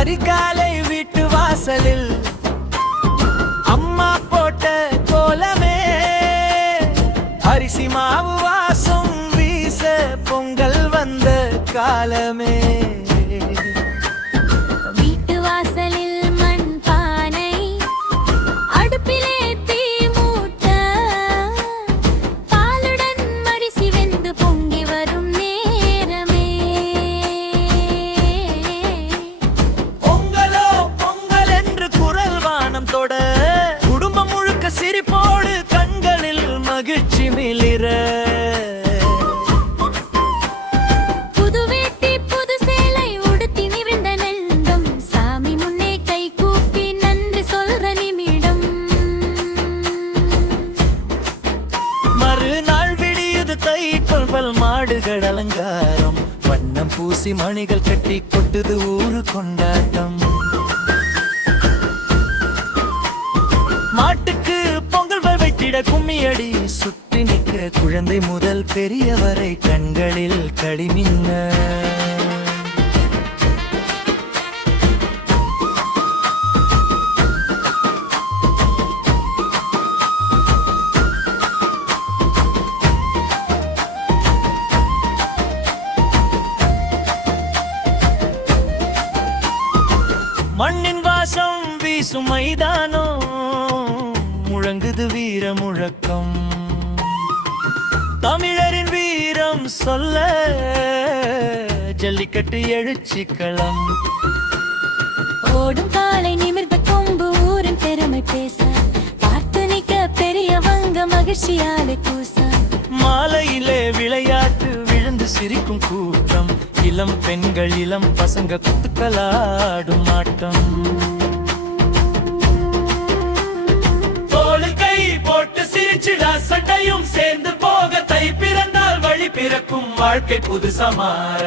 அதிகாலை வீட்டு வாசலில் அம்மா போட்ட கோலமே, அரிசி மாவு வாசம் வீச பொங்கல் வந்த காலமே. வீட்டு வாசலில் மண் பானை, அடுப்பிலே தீ மூட்ட, பாலுடன் அரிசி வெந்து பொங்கி வரும் நேரமே. பொங்கலோ பொங்கல் என்று குரல் வானம் தொட, குடும்பம் முழுக்க சிரிப்போடு கண்களில் மகிழ்ச்சி மிளிர. புது வேட்டி புது சேலை உடுத்தி நிமிர்ந்த நெஞ்சம், சாமி முன்னே கை கூப்பி நன்றி சொல்ற நிமிடம். மறுநாள் விடியுது தை பொங்கல், மாடுகள் அலங்காரம், வண்ணம் பூசி மணிகள் கட்டி கொட்டுது ஊரு கொண்டாட்டம். மாட்டுக்கு பொங்கல் வைத்திட கும்மியடி சுற்றி நிற்க, குழந்தை முதல் பெரியவரை கண்களில் களிமின்ன. மண்ணின் வாசம் வீசும் மைதானம், முழங்குது வீர முழக்கம். தமிழரின் வீரம் சொல்ல ஜல்லிக்கட்டு எழுச்சிக்களம். ஓடும் காலை நிமிர்ந்த கொம்பு ஊரின் பெருமை பேச, பார்த்து நிற்க பெரியவங்க மகிழ்ச்சியாலே கூச. மாலையிலே விளையாட்டு விழுந்து சிரிக்கும் கூட்டம், இளம் பெண்கள் இளம் பசங்க குத்துக்கலாடும் ஆட்டம். தோளில் கை போட்டு சிரிச்சிடா, சண்டையும் சேர்ந்து போக, தை பிறந்தால் வழி பிறக்கும், வாழ்க்கை புதுசா மாற.